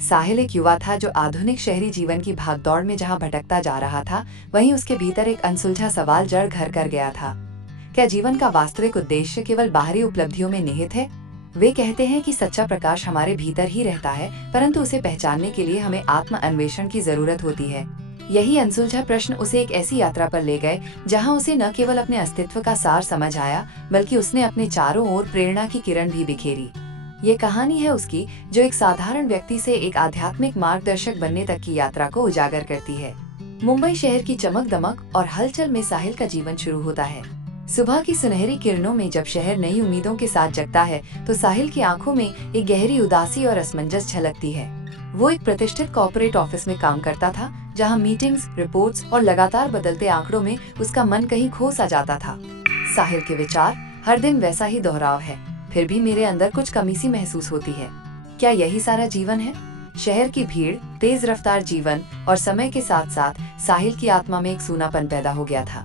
साहिल एक युवा था जो आधुनिक शहरी जीवन की भागदौड़ में जहां भटकता जा रहा था, वहीं उसके भीतर एक अनसुलझा सवाल जड़ घर कर गया था। क्या जीवन का वास्तविक उद्देश्य केवल बाहरी उपलब्धियों में निहित है? वे कहते हैं कि सच्चा प्रकाश हमारे भीतर ही रहता है, परंतु उसे पहचानने के लिए हमें आत्म अन्वेषण की जरूरत होती है। यही अनसुलझा प्रश्न उसे एक ऐसी यात्रा पर ले गए जहां उसे न केवल अपने अस्तित्व का सार समझ आया, बल्कि उसने अपने चारों ओर प्रेरणा की किरण भी बिखेरी। ये कहानी है उसकी, जो एक साधारण व्यक्ति से एक आध्यात्मिक मार्गदर्शक बनने तक की यात्रा को उजागर करती है। मुंबई शहर की चमक दमक और हलचल में साहिल का जीवन शुरू होता है। सुबह की सुनहरी किरणों में जब शहर नई उम्मीदों के साथ जगता है, तो साहिल की आंखों में एक गहरी उदासी और असमंजस झलकती है। वो एक प्रतिष्ठित कॉर्पोरेट ऑफिस में काम करता था, जहां मीटिंग्स, रिपोर्ट्स और लगातार बदलते आंकड़ों में उसका मन कहीं खो सा जाता था। साहिल के विचार, हर दिन वैसा ही दोहराव है, फिर भी मेरे अंदर कुछ कमी सी महसूस होती है। क्या यही सारा जीवन है? शहर की भीड़, तेज रफ्तार जीवन और समय के साथ साथ साहिल की आत्मा में एक सूनापन पैदा हो गया था।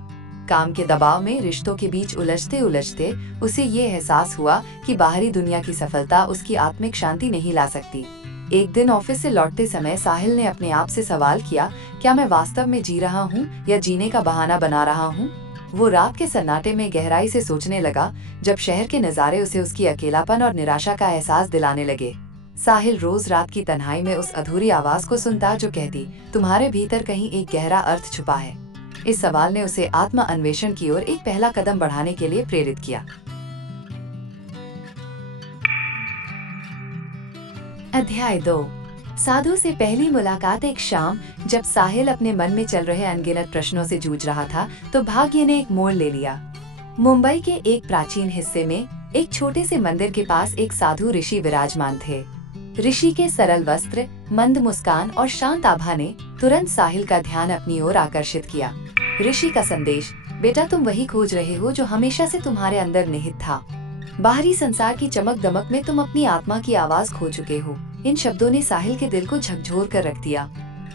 काम के दबाव में रिश्तों के बीच उलझते उलझते उसे ये एहसास हुआ कि बाहरी दुनिया की सफलता उसकी आत्मिक शांति नहीं ला सकती। एक दिन ऑफिस से लौटते समय साहिल ने अपने आप से सवाल किया, क्या मैं वास्तव में जी रहा हूँ या जीने का बहाना बना रहा हूँ? वो रात के सन्नाटे में गहराई से सोचने लगा, जब शहर के नज़ारे उसे उसकी अकेलापन और निराशा का एहसास दिलाने लगे। साहिल रोज रात की तन्हाई में उस अधूरी आवाज को सुनता जो कहती, तुम्हारे भीतर कहीं एक गहरा अर्थ छुपा है। इस सवाल ने उसे आत्म अन्वेषण की ओर एक पहला कदम बढ़ाने के लिए प्रेरित किया। अध्याय 2। साधु से पहली मुलाकात। एक शाम जब साहिल अपने मन में चल रहे अनगिनत प्रश्नों से जूझ रहा था, तो भाग्य ने एक मोड़ ले लिया। मुंबई के एक प्राचीन हिस्से में एक छोटे से मंदिर के पास एक साधु ऋषि विराजमान थे। ऋषि के सरल वस्त्र, मंद मुस्कान और शांत आभा ने तुरंत साहिल का ध्यान अपनी ओर आकर्षित किया। ऋषि का संदेश, बेटा तुम वही खोज रहे हो जो हमेशा से तुम्हारे अंदर निहित था। बाहरी संसार की चमक दमक में तुम अपनी आत्मा की आवाज खो चुके हो। इन शब्दों ने साहिल के दिल को झकझोर कर रख दिया।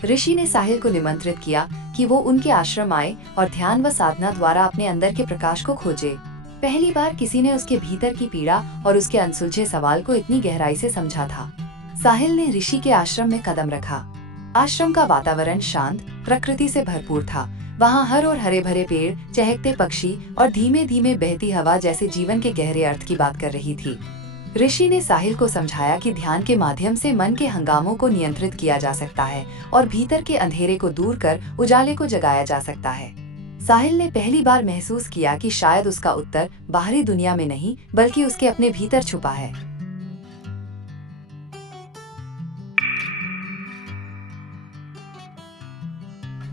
ऋषि ने साहिल को निमंत्रित किया कि वो उनके आश्रम आए और ध्यान व साधना द्वारा अपने अंदर के प्रकाश को खोजे। पहली बार किसी ने उसके भीतर की पीड़ा और उसके अनसुलझे सवाल को इतनी गहराई से समझा था। साहिल ने ऋषि के आश्रम में कदम रखा। आश्रम का वातावरण शांत, प्रकृति से भरपूर था। वहाँ हर ओर हरे भरे पेड़, चहकते पक्षी और धीमे धीमे बहती हवा जैसे जीवन के गहरे अर्थ की बात कर रही थी। ऋषि ने साहिल को समझाया कि ध्यान के माध्यम से मन के हंगामों को नियंत्रित किया जा सकता है और भीतर के अंधेरे को दूर कर उजाले को जगाया जा सकता है। साहिल ने पहली बार महसूस किया कि शायद उसका उत्तर बाहरी दुनिया में नहीं, बल्कि उसके अपने भीतर छुपा है।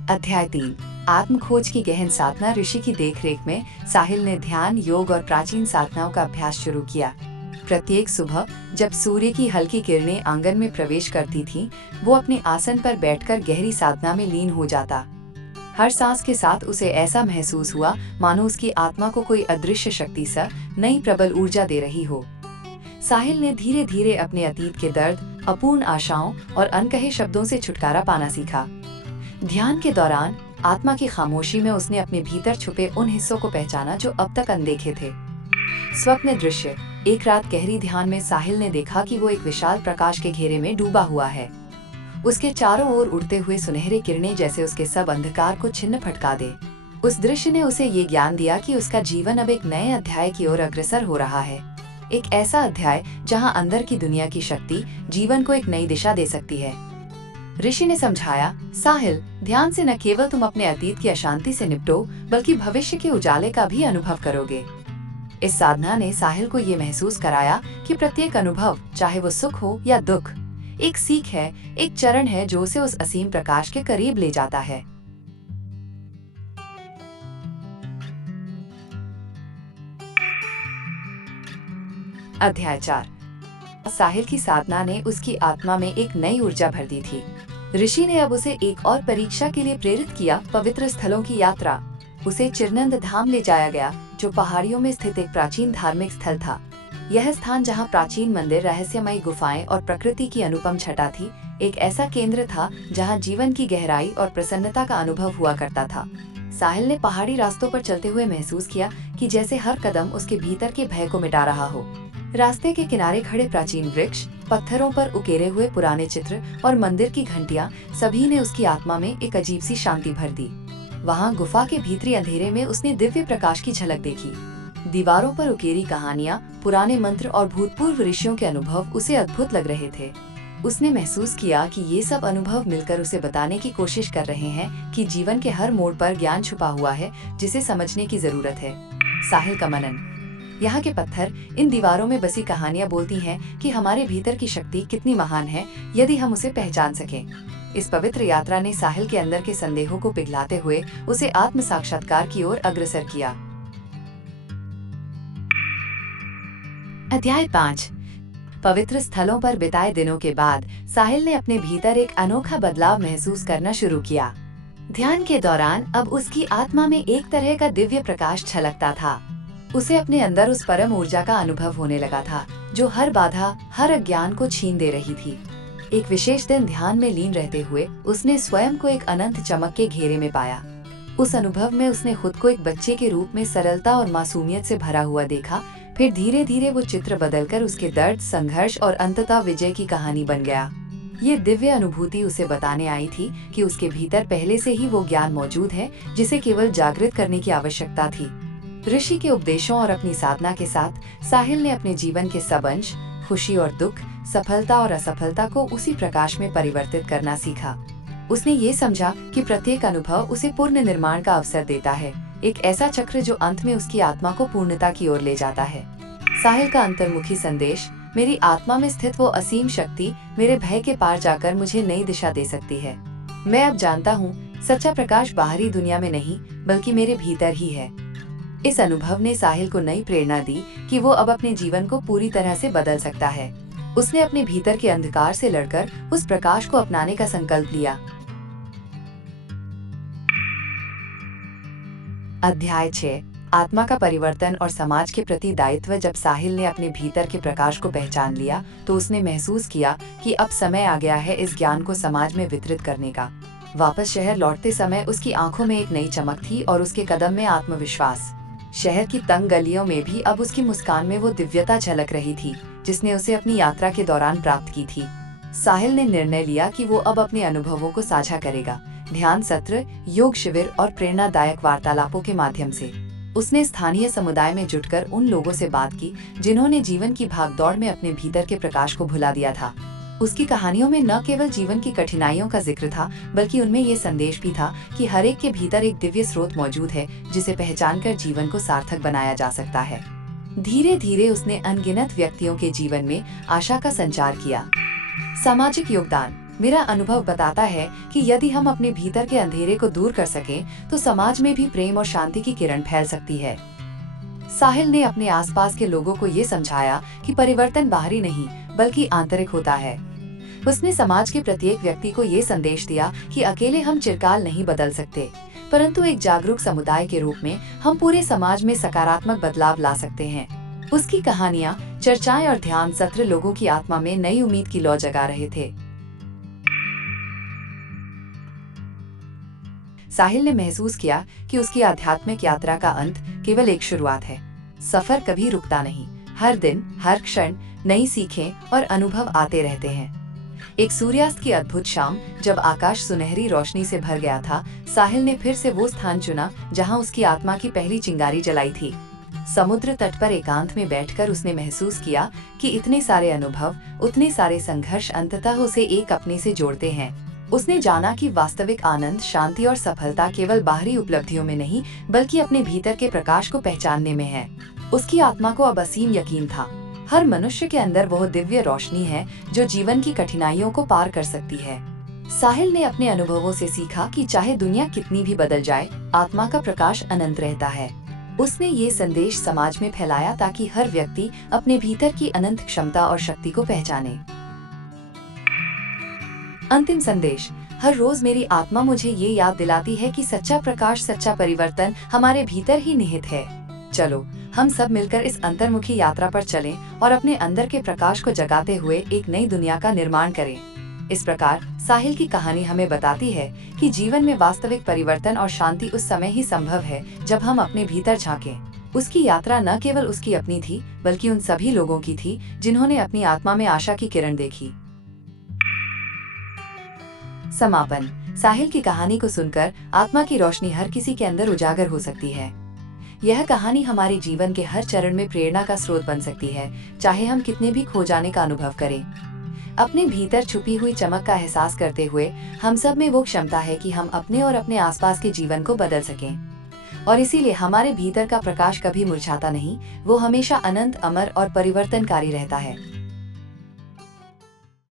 अध्याय 3। आत्म खोज की गहन साधना। ऋषि की देखरेख में साहिल ने ध्यान, योग और प्राचीन साधनाओं का अभ्यास शुरू किया। प्रत्येक सुबह जब सूर्य की हल्की किरणें आंगन में प्रवेश करती थीं, वो अपने आसन पर बैठकर गहरी साधना में लीन हो जाता। हर सांस के साथ उसे ऐसा महसूस हुआ मानो उसकी आत्मा को कोई अदृश्य शक्ति सा नई प्रबल ऊर्जा दे रही हो। साहिल ने धीरे धीरे अपने अतीत के दर्द, अपूर्ण आशाओं और अनकहे शब्दों से छुटकारा पाना सीखा। ध्यान के दौरान आत्मा की खामोशी में उसने अपने भीतर छुपे उन हिस्सों को पहचाना जो अब तक अनदेखे थे। स्वप्न दृश्य। एक रात गहरी ध्यान में साहिल ने देखा कि वो एक विशाल प्रकाश के घेरे में डूबा हुआ है। उसके चारों ओर उड़ते हुए सुनहरे किरणें जैसे उसके सब अंधकार को छिन्न फटका दे। उस दृश्य ने उसे ये ज्ञान दिया कि उसका जीवन अब एक नए अध्याय की ओर अग्रसर हो रहा है। एक ऐसा अध्याय जहां अंदर की दुनिया की शक्ति जीवन को एक नई दिशा दे सकती है। ऋषि ने समझाया, साहिल, ध्यान से न केवल तुम अपने अतीत की अशांति से निपटो, बल्कि भविष्य के उजाले का भी अनुभव करोगे। इस साधना ने साहिल को ये महसूस कराया कि प्रत्येक अनुभव, चाहे वो सुख हो या दुख, एक सीख है, एक चरण है जो उसे उस असीम प्रकाश के करीब ले जाता है। अध्याय 4। साहिल की साधना ने उसकी आत्मा में एक नई ऊर्जा भर दी थी। ऋषि ने अब उसे एक और परीक्षा के लिए प्रेरित किया, पवित्र स्थलों की यात्रा। उसे चिरनंद धाम ले जाया गया, जो पहाड़ियों में स्थित एक प्राचीन धार्मिक स्थल था। यह स्थान, जहां प्राचीन मंदिर, रहस्यमयी गुफाएं और प्रकृति की अनुपम छटा थी, एक ऐसा केंद्र था जहां जीवन की गहराई और प्रसन्नता का अनुभव हुआ करता था। साहिल ने पहाड़ी रास्तों पर चलते हुए महसूस किया कि जैसे हर कदम उसके भीतर के भय को मिटा रहा हो। रास्ते के किनारे खड़े प्राचीन वृक्ष, पत्थरों पर उकेरे हुए पुराने चित्र और मंदिर की घंटियां, सभी ने उसकी आत्मा में एक अजीब सी शांति भर दी। वहां गुफा के भीतरी अंधेरे में उसने दिव्य प्रकाश की झलक देखी। दीवारों पर उकेरी कहानियां, पुराने मंत्र और भूतपूर्व ऋषियों के अनुभव उसे अद्भुत लग रहे थे। उसने महसूस किया कि ये सब अनुभव मिलकर उसे बताने की कोशिश कर रहे हैं कि जीवन के हर मोड़ पर ज्ञान छुपा हुआ है जिसे समझने की जरूरत है। साहिल का मनन। यहाँ के पत्थर, इन दीवारों में बसी कहानियां बोलती हैं कि हमारे भीतर की शक्ति कितनी महान है यदि हम उसे पहचान सकें। इस पवित्र यात्रा ने साहिल के अंदर के संदेहों को पिघलाते हुए उसे आत्म साक्षात्कार की ओर अग्रसर किया। अध्याय 5। पवित्र स्थलों पर बिताए दिनों के बाद साहिल ने अपने भीतर एक अनोखा बदलाव महसूस करना शुरू किया। ध्यान के दौरान अब उसकी आत्मा में एक तरह का दिव्य प्रकाश छलकता था। उसे अपने अंदर उस परम ऊर्जा का अनुभव होने लगा था जो हर बाधा, हर अज्ञान को छीन दे रही थी। एक विशेष दिन ध्यान में लीन रहते हुए उसने स्वयं को एक अनंत चमक के घेरे में पाया। उस अनुभव में उसने खुद को एक बच्चे के रूप में सरलता और मासूमियत से भरा हुआ देखा। फिर धीरे धीरे वो चित्र बदलकर उसके दर्द, संघर्ष और अंततः विजय की कहानी बन गया। ये दिव्य अनुभूति उसे बताने आई थी कि उसके भीतर पहले से ही वो ज्ञान मौजूद है जिसे केवल जागृत करने की आवश्यकता थी। ऋषि के उपदेशों और अपनी साधना के साथ साहिल ने अपने जीवन के सब अंश, खुशी और दुख, सफलता और असफलता को उसी प्रकाश में परिवर्तित करना सीखा। उसने ये समझा कि प्रत्येक अनुभव उसे पूर्ण निर्माण का अवसर देता है, एक ऐसा चक्र जो अंत में उसकी आत्मा को पूर्णता की ओर ले जाता है। साहिल का अंतर्मुखी संदेश। मेरी आत्मा में स्थित वो असीम शक्ति मेरे भय के पार जाकर मुझे नई दिशा दे सकती है। मैं अब जानता हूँ, सच्चा प्रकाश बाहरी दुनिया में नहीं बल्कि मेरे भीतर ही है। इस अनुभव ने साहिल को नई प्रेरणा दी कि वो अब अपने जीवन को पूरी तरह से बदल सकता है। उसने अपने भीतर के अंधकार से लड़कर उस प्रकाश को अपनाने का संकल्प लिया। अध्याय 6। आत्मा का परिवर्तन और समाज के प्रति दायित्व। जब साहिल ने अपने भीतर के प्रकाश को पहचान लिया तो उसने महसूस किया कि अब समय आ गया है इस ज्ञान को समाज में वितरित करने का। वापस शहर लौटते समय उसकी आंखों में एक नई चमक थी और उसके कदम में आत्मविश्वास। शहर की तंग गलियों में भी अब उसकी मुस्कान में वो दिव्यता झलक रही थी जिसने उसे अपनी यात्रा के दौरान प्राप्त की थी। साहिल ने निर्णय लिया कि वो अब अपने अनुभवों को साझा करेगा, ध्यान सत्र, योग शिविर और प्रेरणादायक वार्तालापों के माध्यम से। उसने स्थानीय समुदाय में जुटकर उन लोगों से बात की जिन्होंने जीवन की भागदौड़ में अपने भीतर के प्रकाश को भुला दिया था। उसकी कहानियों में न केवल जीवन की कठिनाइयों का जिक्र था बल्कि उनमें ये संदेश भी था कि हर एक के भीतर एक दिव्य स्रोत मौजूद है जिसे पहचानकर जीवन को सार्थक बनाया जा सकता है। धीरे धीरे उसने अनगिनत व्यक्तियों के जीवन में आशा का संचार किया। सामाजिक योगदान। मेरा अनुभव बताता है कि यदि हम अपने भीतर के अंधेरे को दूर कर सकें तो समाज में भी प्रेम और शांति की किरण फैल सकती है। साहिल ने अपने आसपास के लोगों को ये समझाया कि परिवर्तन बाहरी नहीं बल्कि आंतरिक होता है। उसने समाज के प्रत्येक व्यक्ति को ये संदेश दिया कि अकेले हम चिरकाल नहीं बदल सकते, परंतु एक जागरूक समुदाय के रूप में हम पूरे समाज में सकारात्मक बदलाव ला सकते हैं। उसकी कहानियां, चर्चाएं और ध्यान सत्र लोगों की आत्मा में नई उम्मीद की लौ जगा रहे थे। साहिल ने महसूस किया कि उसकी आध्यात्मिक यात्रा का अंत केवल एक शुरुआत है। सफर कभी रुकता नहीं। हर दिन, हर क्षण नई सीखें और अनुभव आते रहते हैं। एक सूर्यास्त की अद्भुत शाम, जब आकाश सुनहरी रोशनी से भर गया था, साहिल ने फिर से वो स्थान चुना जहां उसकी आत्मा की पहली चिंगारी जलाई थी। समुद्र तट पर एकांत में बैठकर उसने महसूस किया कि इतने सारे अनुभव, उतने सारे संघर्ष अंततः उसे एक अपने से जोड़ते हैं। उसने जाना कि वास्तविक आनंद, शांति और सफलता केवल बाहरी उपलब्धियों में नहीं बल्कि अपने भीतर के प्रकाश को पहचानने में है। उसकी आत्मा को अब असीम यकीन था, हर मनुष्य के अंदर वह दिव्य रोशनी है जो जीवन की कठिनाइयों को पार कर सकती है। साहिल ने अपने अनुभवों से सीखा कि चाहे दुनिया कितनी भी बदल जाए, आत्मा का प्रकाश अनंत रहता है। उसने ये संदेश समाज में फैलाया ताकि हर व्यक्ति अपने भीतर की अनंत क्षमता और शक्ति को पहचाने। अंतिम संदेश। हर रोज मेरी आत्मा मुझे ये याद दिलाती है कि सच्चा प्रकाश, सच्चा परिवर्तन हमारे भीतर ही निहित है। चलो हम सब मिलकर इस अंतर्मुखी यात्रा पर चलें और अपने अंदर के प्रकाश को जगाते हुए एक नई दुनिया का निर्माण करें। इस प्रकार साहिल की कहानी हमें बताती है कि जीवन में वास्तविक परिवर्तन और शांति उस समय ही संभव है जब हम अपने भीतर झांकें। उसकी यात्रा न केवल उसकी अपनी थी, बल्कि उन सभी लोगों की थी जिन्होंने अपनी आत्मा में आशा की किरण देखी। समापन। साहिल की कहानी को सुनकर आत्मा की रोशनी हर किसी के अंदर उजागर हो सकती है। यह कहानी हमारे जीवन के हर चरण में प्रेरणा का स्रोत बन सकती है, चाहे हम कितने भी खो जाने का अनुभव करें। अपने भीतर छुपी हुई चमक का एहसास करते हुए हम सब में वो क्षमता है कि हम अपने और अपने आसपास के जीवन को बदल सकें। और इसीलिए हमारे भीतर का प्रकाश कभी मुरझाता नहीं, वो हमेशा अनंत, अमर और परिवर्तनकारी रहता है।